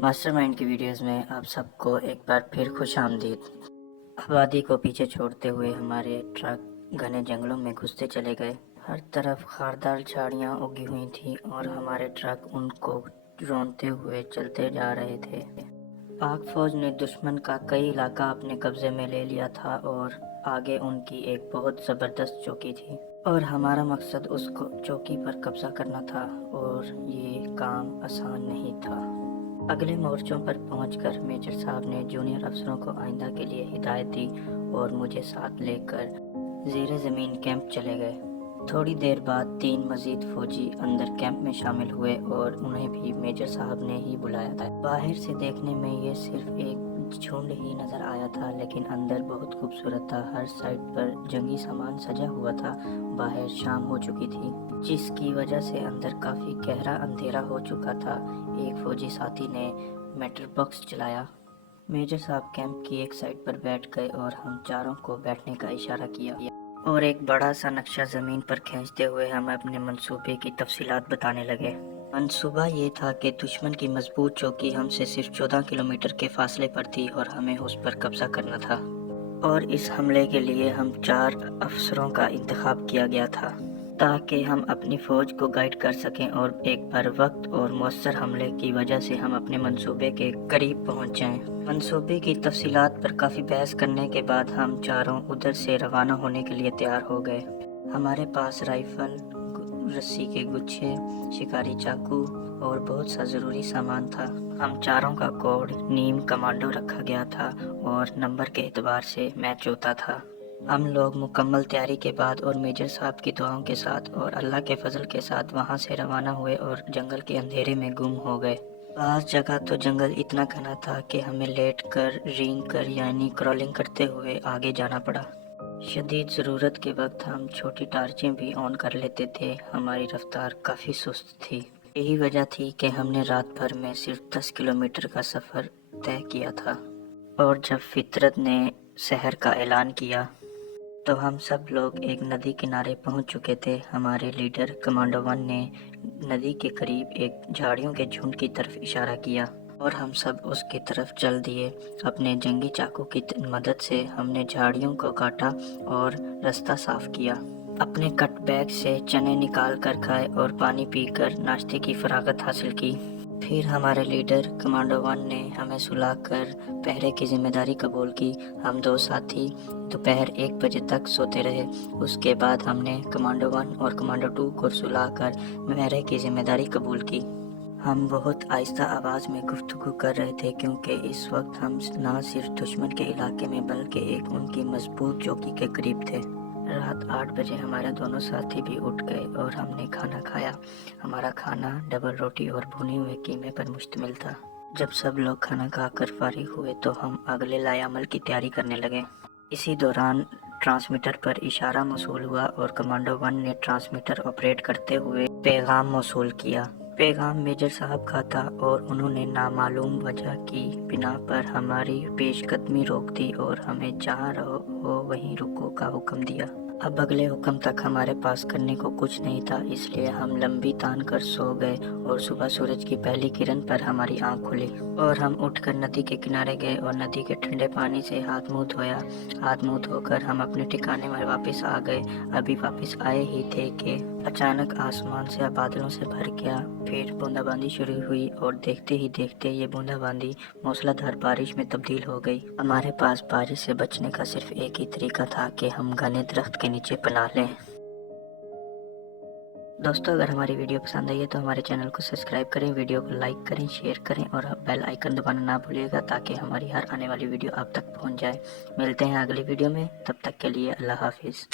Master mind की videos में आप सबको एक बार फिर खुश आमदीद। आबादी को पीछे छोड़ते हुए हमारे ट्रक घने जंगलों में घुसते चले गए। हर तरफ खारदार झाड़ियाँ उगी हुई थीं और हमारे ट्रक उनको रोनते हुए चलते जा रहे थे। पाक फौज ने दुश्मन का कई इलाका अपने कब्जे में ले लिया था और आगे उनकी एक बहुत ज़बरदस्त चौकी थी और हमारा मकसद उस चौकी पर कब्जा करना था और ये काम आसान नहीं था। अगले मोर्चों पर पहुंचकर मेजर साहब ने जूनियर अफसरों को आइंदा के लिए हिदायत दी और मुझे साथ लेकर ज़ेरे ज़मीन कैंप चले गए। थोड़ी देर बाद 3 मज़ीद फौजी अंदर कैंप में शामिल हुए और उन्हें भी मेजर साहब ने ही बुलाया था। बाहर से देखने में ये सिर्फ एक झुंड ही नज़र आया था, लेकिन अंदर बहुत खूबसूरत था। हर साइड पर जंगी सामान सजा हुआ था। बाहर शाम हो चुकी थी, जिसकी वजह से अंदर काफ़ी गहरा अंधेरा हो चुका था। एक फौजी साथी ने मैटर बॉक्स चलाया। मेजर साहब कैंप की एक साइड पर बैठ गए और हम चारों को बैठने का इशारा किया और एक बड़ा सा नक्शा ज़मीन पर खींचते हुए हम अपने मंसूबे की तफसीलात बताने लगे। मंसूबा ये था कि दुश्मन की मजबूत चौकी हमसे सिर्फ 14 किलोमीटर के फासले पर थी और हमें उस पर कब्जा करना था। और इस हमले के लिए हम 4 अफसरों का इंतखाब किया गया था ताकि हम अपनी फ़ौज को गाइड कर सकें और एक बर वक्त और मौसर हमले की वजह से हम अपने मंसूबे के करीब पहुंच जाएं। मंसूबे की तफसीलात पर काफ़ी बहस करने के बाद हम चारों उधर से रवाना होने के लिए तैयार हो गए। हमारे पास राइफ़ल, रस्सी के गुच्छे, शिकारी चाकू और बहुत सा ज़रूरी सामान था। हम चारों का कोड नीम कमांडो रखा गया था और नंबर के एतबार से मैच होता था। हम लोग मुकम्मल तैयारी के बाद और मेजर साहब की दुआओं के साथ और अल्लाह के फजल के साथ वहां से रवाना हुए और जंगल के अंधेरे में गुम हो गए। बाज़ जगह तो जंगल इतना घना था कि हमें लेट कर रेंग कर यानी क्रॉलिंग करते हुए आगे जाना पड़ा। शदीद ज़रूरत के वक्त हम छोटी टार्चें भी ऑन कर लेते थे। हमारी रफ्तार काफ़ी सुस्त थी। यही वजह थी कि हमने रात भर में सिर्फ 10 किलोमीटर का सफ़र तय किया था और जब फितरत ने शहर का ऐलान किया तो हम सब लोग एक नदी किनारे पहुंच चुके थे। हमारे लीडर कमांडो 1 ने नदी के करीब एक झाड़ियों के झुंड की तरफ इशारा किया और हम सब उसकी तरफ चल दिए। अपने जंगी चाकू की मदद से हमने झाड़ियों को काटा और रास्ता साफ किया। अपने कट बैग से चने निकाल कर खाए और पानी पीकर नाश्ते की फरागत हासिल की। फिर हमारे लीडर कमांडो 1 ने हमें सुलाकर पहरे की जिम्मेदारी कबूल की। हम 2 साथी दोपहर 1 बजे तक सोते रहे। उसके बाद हमने कमांडो 1 और कमांडो 2 को सुलाकर पहरे की जिम्मेदारी कबूल की। हम बहुत आहिस्ता आवाज़ में गुफ्तगू कर रहे थे क्योंकि इस वक्त हम न सिर्फ दुश्मन के इलाके में बल्कि एक उनकी मजबूत चौकी के करीब थे। रात 8 बजे हमारे दोनों साथी भी उठ गए और हमने खाना खाया। हमारा खाना डबल रोटी और भुने हुए कीमे पर मुश्तमिल था। जब सब लोग खाना खाकर फारिग हुए तो हम अगले लाएअमल की तैयारी करने लगे। इसी दौरान ट्रांसमीटर पर इशारा मौसूल हुआ और कमांडो 1 ने ट्रांसमीटर ऑपरेट करते हुए पैगाम मौसूल किया। पैगाम मेजर साहब का था और उन्होंने नामालूम वजह की बिना पर हमारी पेशकदमी रोक दी और हमें जहाँ रहो वहीं रुको का हुक्म दिया। अब अगले हुक्म तक हमारे पास करने को कुछ नहीं था, इसलिए हम लंबी तान कर सो गए और सुबह सूरज की पहली किरण पर हमारी आंख खुली और हम उठकर नदी के किनारे गए और नदी के ठंडे पानी से हाथ मुंह धोया। हाथ मुंह धोकर हम अपने ठिकाने में वापस आ गए। अभी वापस आए ही थे कि अचानक आसमान से बादलों से भर गया। फिर बूंदाबांदी शुरू हुई और देखते ही देखते ये बूंदाबांदी मूसलाधार बारिश में तब्दील हो गई। हमारे पास बारिश से बचने का सिर्फ एक ही तरीका था कि हम घने दरख्त के नीचे पनाह लें। दोस्तों, अगर हमारी वीडियो पसंद आई है तो हमारे चैनल को सब्सक्राइब करें, वीडियो को लाइक करें, शेयर करें और बेल आइकन दबाना ना भूलिएगा ताकि हमारी हर आने वाली वीडियो आप तक पहुंच जाए। मिलते हैं अगली वीडियो में, तब तक के लिए अल्लाह हाफिज़।